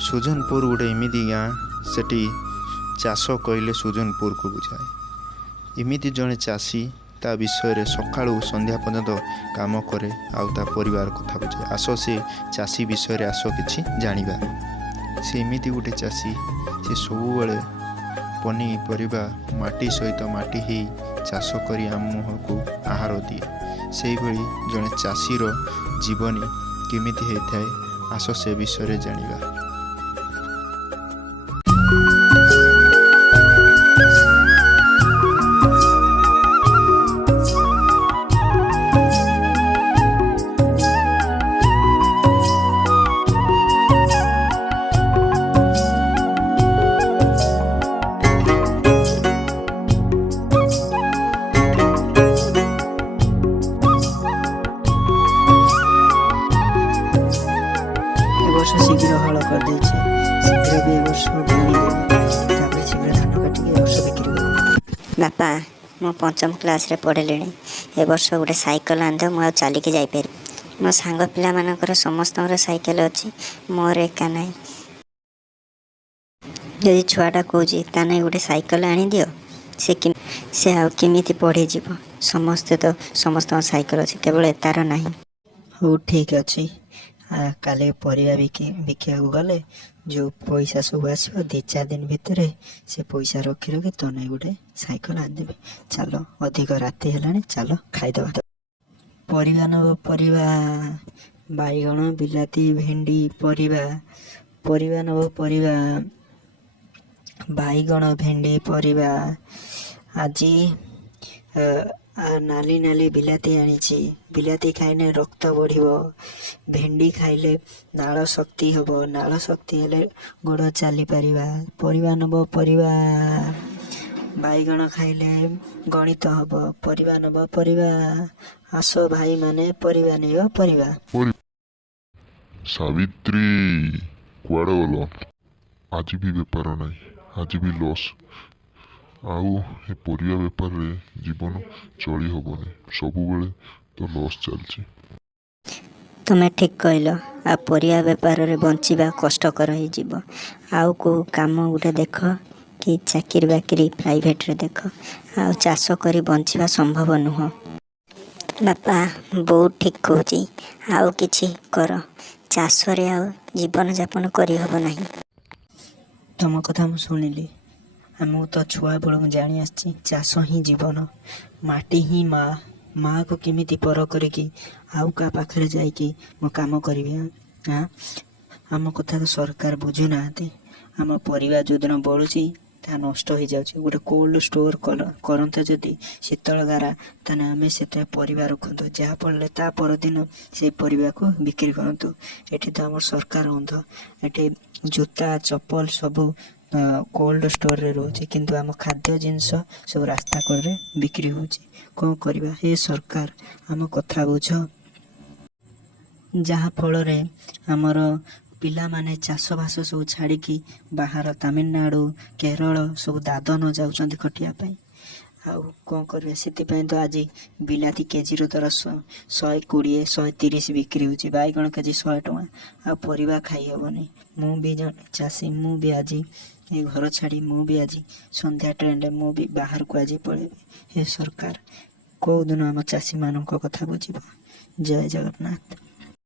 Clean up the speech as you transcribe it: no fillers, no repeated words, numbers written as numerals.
सुजनपुर गोटे एमती गाँ सेठी चाष कहले सुजनपुर को बुझाए। एमती जड़े चाषी ता विषय सका संध्या पर्यंत काम करे आउ परिवार कथा बुझे। आस से चाषी विषय आस कि जाना से एमती गोटे चाषी से सब पनीपरिया माटी सहित माटी ही चाष कर आम को आहार दिए। से जड़े चाषीर जीवनी केमिति होता है आस से विषय जाना। शीघ्र हल कर शीघ्र भी वर्ष पानी देवे शीघ्र धान काटिक वर्ष बिक्री। बापा मो पंचम क्लास रे पढ़े ए वर्ष गोटे साइकेल आंद मु चलिकी जापर। मो सांग पिला मानकर समस्त साइकेल अच्छी मोर एका ना। जदि छुआटा कौच ताना गोटे साइकेल आनी दियो से आमिति पढ़ी जीव। समस्ते तो समस्त साइकेल अच्छी केवल तार ना। हो ठीक अच्छे काले परिया बिका गले जो पैसा सब आसो 2-4 दिन भितर से पैसा रखी रखी तो नहीं गोटे साइकेल आनदेवे। चलो अधिक राति है चलो खाईदे। परिवा नब परिवा बैगण बिलाती भेंडी परिवा नब परिवा बैगण भेंडी परिवा आज नाली नाली बिलाती आनी। बिलाती खाइले रक्त बढ़िबो। भेंडी खाइले नाल शक्ति हबो। नाल शक्ति हेले गोड़ चली परिवा। परिवा नब परिवा बैगण खाइले गणित हबो। परिवा नब परिवा आस भाई माने परिवा नियो परिवा। सावित्री कुआड़ गल? आज भी बेपार ना, आज भी लॉस। आउ ए परिया बेपार रे जीवन चली हबनी। सब बेले तो लॉस चलची। तुम्हें ठीक कहल। आ परिया बेपार रे बंचिबा कष्टकर हो जीव। आउ को काम गोटे देख कि चाकरी बाकरी प्राइवेट रे देख। आ चाष करी बंचिबा संभव नुह। बापा बहुत ठीक कहूची। आउ किछि कर। चाष रे आ जीवन यापन करी हबो नाही। तुम कथा मु सुनिली। आमको तो छुआ बेलू जानी आसी चाष ही जीवन। माटी ही माँ को केमिति पर करिकी आउ का पाखरे जाइकी मो काम करी। हाँ आम कथा तो सरकार बुझु ना। आम परिवा जो दिन बढ़ुची ता नष्ट हो जाउची। गोटे कोल्ड स्टोर करते जदि शीतल गारा ताने आमे सेते परिवा रखंतु जहाँ पड़े ता परदिन से परिवा को बिक्री करंतु। एठी तो आम सरकार अंध। एठी जूता चप्पल सबू कोल्ड स्टोर रे रोचे किंतु आम खाद्य जिनस सब रास्ता कड़े बिक्री होची। कौन करबा हे सरकार आम कथा बुझ। जहाँ फल रे आमर पिला माने चाष बास सब छाड़ी बाहर तमिलनाडु केरल सब दादन जाउचंदी खटिया पाई। आउ कौन करबे से तो आज बिलाती केजी रो दर 120-130 बिक्री होची। बैगण केजी 100 टଙ୍କା। आ परिवा खाई हेबनी। मु भी जन चाषी मु भी आज ये घर छाड़ी मु भी आज संध्या ट्रेन रे मु भी बाहर को आज पड़ेबी। हे सरकार कौ दिन आम चाषी मान कथा बुझिबो। जय जगन्नाथ।